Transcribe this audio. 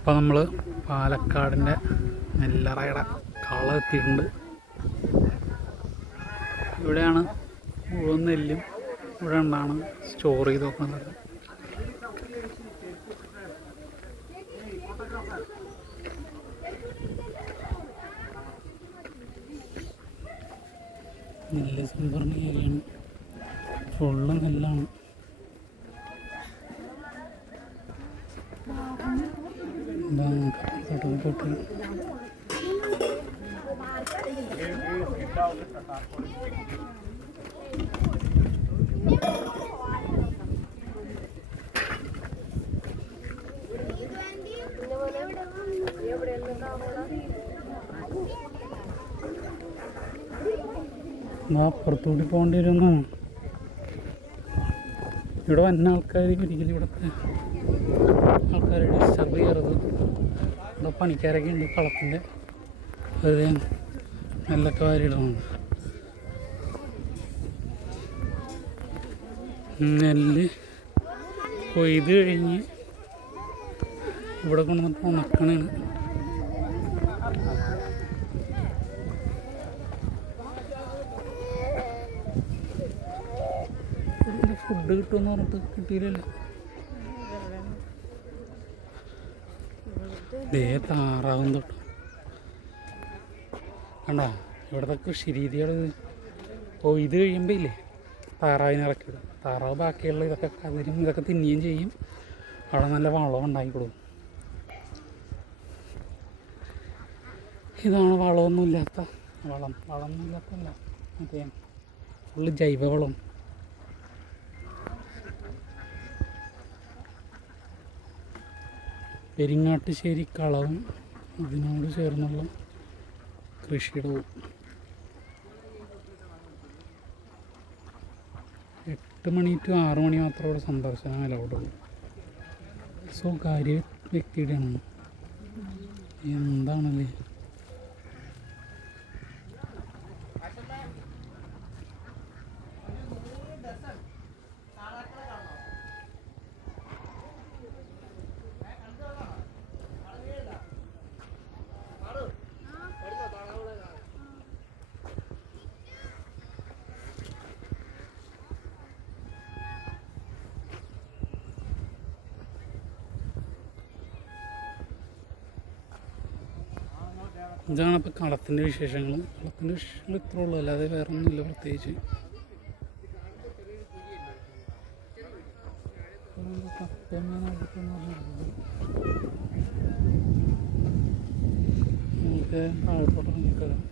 ഇപ്പം നമ്മൾ പാലക്കാടിന്റെ നെല്ലറയുടെ കള എത്തിയിട്ടുണ്ട്. ഇവിടെയാണ് മുഴുവൻ നെല്ലും ഇവിടെ ഉണ്ടാണ് സ്റ്റോർ ചെയ്ത് വെക്കുന്നത്. നെല്ല് സംഭരണ ഏരിയയാണ് ഫുള്ള് നെല്ലാണ് ഇതാ കടൽ പോട്ട്. അപ്പുറത്തോട്ട് അപ്പുറത്തൂടി പോകേണ്ടി വരുമെന്നാണ് ഇവിടെ വന്ന ആൾക്കാർ ഒരിക്കലും ഇവിടുത്തെ ആൾക്കാരെ ഡിസ്റ്റർബ് ചെയ്യരുത് ഇവിടെ പണിക്കാരൊക്കെ ഉണ്ട് കളത്തിന്റെ വെറുതെ നെല്ലൊക്കെ വാരിയിടണം നെല്ല് കൊയ്ത് കഴിഞ്ഞ് ഇവിടെ കൊണ്ടുവന്നിട്ട് ഉണക്കണാണ്. ഫുഡ് കിട്ടുമെന്ന് പറഞ്ഞിട്ട് കിട്ടിയില്ലല്ലോ. ദേ താറാവും തൊട്ട് കണ്ട? ഇവിടുത്തെ കൃഷി രീതികൾ ഓ ഇത് കഴിയുമ്പോൾ ഇല്ലേ? താറാവിനെ ഇറക്കിയിടും താറാവ് ബാക്കിയുള്ള ഇതൊക്കെ കതിരും ഇതൊക്കെ തിന്നുകയും ചെയ്യും. അവിടെ നല്ല വളം ഉണ്ടാക്കി കൊടുക്കും ഇതാണ് വളമൊന്നുമില്ലാത്ത വളം. വളമൊന്നുമില്ലാത്തല്ല മറ്റേ ഫുള്ള് ജൈവവളം പെരിങ്ങാട്ടുശ്ശേരി കളവും അതിനോട് ചേർന്നുള്ള കൃഷിയിടവും. എട്ട് മണി ടു ആറ് മണി മാത്രമേ ഇവിടെ സന്ദർശനം അലൗഡുള്ളൂ സോ സ്വകാര്യ വ്യക്തിയുടെയാണ്. എന്താണല്ലേ? ഇതാണ് ഇപ്പോൾ കളത്തിന്റെ വിശേഷങ്ങൾ. കളത്തിന്റെ വിശേഷങ്ങൾ ഇത്ര ഉള്ളൂ. അല്ലാതെ വേറെ ഒന്നുമില്ല പ്രത്യേകിച്ച്. നമുക്ക് താഴത്തോട്ട്